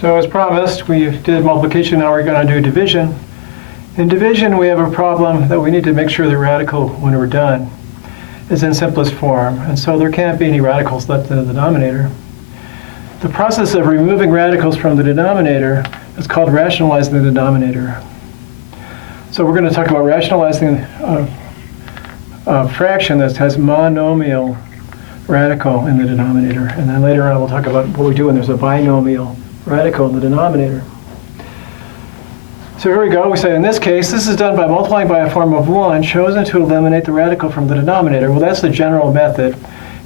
So as promised, we did multiplication, now we're going to do division. In division, we have a problem that we need to make sure the radical, when we're done, is in simplest form. And so there can't be any radicals left in the denominator. The process of removing radicals from the denominator is called rationalizing the denominator. So we're going to talk about rationalizing a fraction that has monomial radical in the denominator. And then later on we'll talk about what we do when there's a binomial radical in the denominator. So here we go. We say in this case, this is done by multiplying by a form of 1 chosen to eliminate the radical from the denominator. Well, that's the general method.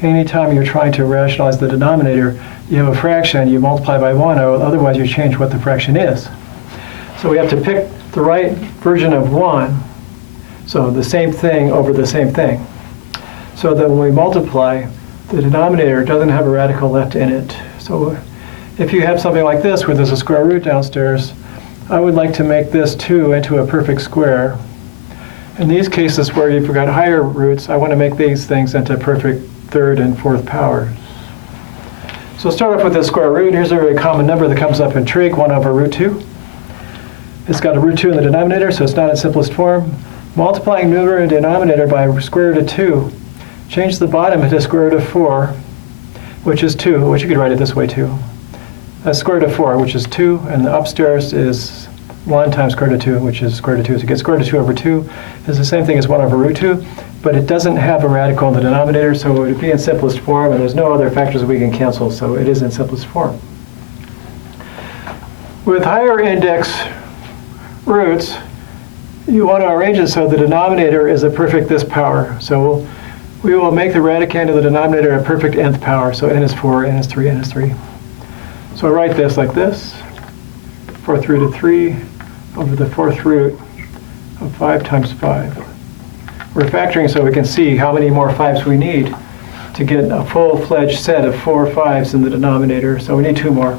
Anytime you're trying to rationalize the denominator, you have a fraction, you multiply by 1, or otherwise you change what the fraction is. So we have to pick the right version of 1, so the same thing over the same thing. So that when we multiply, the denominator doesn't have a radical left in it. So if you have something like this where there's a square root downstairs, I would like to make this 2 into a perfect square. In these cases where you've got higher roots, I want to make these things into perfect third and fourth powers. So we'll start off with the square root. Here's a very common number that comes up in trig, 1 over root 2. It's got a root 2 in the denominator, so it's not in simplest form. Multiplying numerator and denominator by square root of 2. Change the bottom into square root of 4, which is 2, which you could write it this way too. That's square root of 4, which is 2, and the upstairs is 1 times square root of 2, which is square root of 2. So you get square root of 2 over 2 is the same thing as 1 over root 2, but it doesn't have a radical in the denominator, so it would be in simplest form, and there's no other factors that we can cancel, so it is in simplest form. With higher index roots, you want to arrange it so the denominator is a perfect this power. So we will make the radicand of the denominator a perfect nth power, so n is 4, n is 3, n is 3. So I write this like this, 4th root of 3 over the 4th root of 5 times 5. We're factoring so we can see how many more 5s we need to get a full-fledged set of 4 5s in the denominator, so we need 2 more.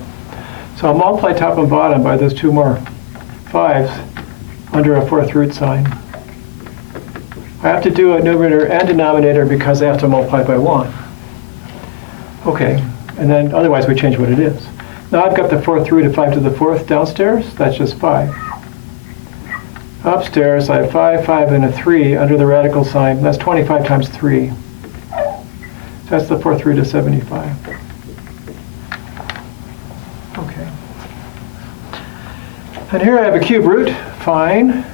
So I'll multiply top and bottom by those 2 more 5s under a 4th root sign. I have to do a numerator and denominator because I have to multiply by 1. Okay, and then otherwise we change what it is. Now I've got the 4th root of 5 to the 4th downstairs. That's just 5. Upstairs I have 5, 5, and a 3 under the radical sign. That's 25 times 3. That's the 4th root of 75. Okay. And here I have a cube root. Fine.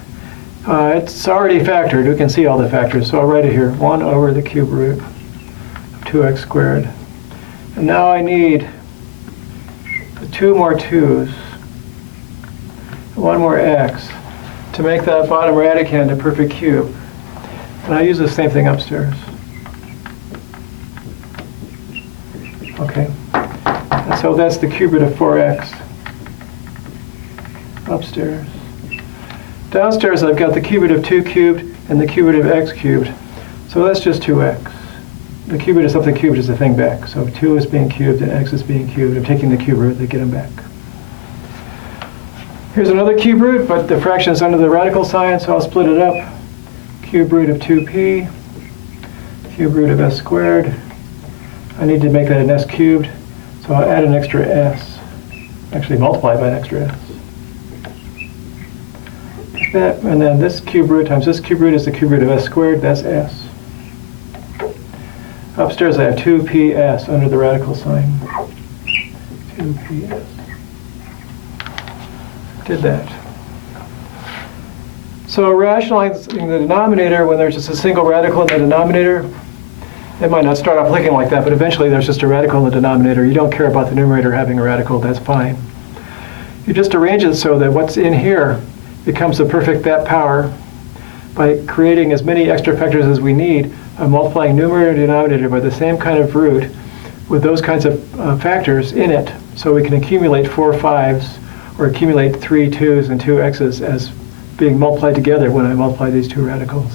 It's already factored. We can see all the factors. So I'll write it here. 1 over the cube root of 2x squared. And now I need 2 more 2's, 1 more x, to make that bottom radicand a perfect cube. And I use the same thing upstairs. Okay. And so that's the cube root of 4x upstairs. Downstairs I've got the cube root of 2 cubed and the cube root of x cubed. So that's just 2x. The cube root of something cubed is a thing back. So 2 is being cubed and x is being cubed. I'm taking the cube root to get them back. Here's another cube root, but the fraction is under the radical sign, so I'll split it up. Cube root of 2p, cube root of s squared. I need to make that an s cubed, so I'll add an extra s. Actually multiply by an extra s. Like that, and then this cube root times this cube root is the cube root of s squared, that's s. Upstairs I have 2ps under the radical sign. 2ps. Did that. So rationalizing the denominator when there's just a single radical in the denominator, it might not start off looking like that, but eventually there's just a radical in the denominator. You don't care about the numerator having a radical, that's fine. You just arrange it so that what's in here becomes a perfect that power by creating as many extra factors as we need, multiplying numerator and denominator by the same kind of root with those kinds of factors in it, so we can accumulate 4 5s or accumulate 3 2's and 2 x's as being multiplied together when I multiply these 2 radicals.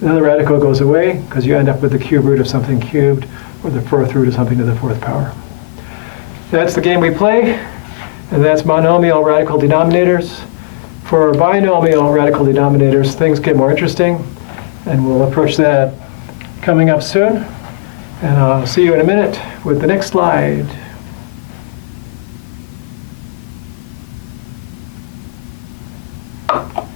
Another radical goes away because you end up with the cube root of something cubed or the 4th root of something to the 4th power. That's the game we play, and that's monomial radical denominators. For binomial radical denominators, things get more interesting, and we'll approach that coming up soon. And I'll see you in a minute with the next slide. Aye.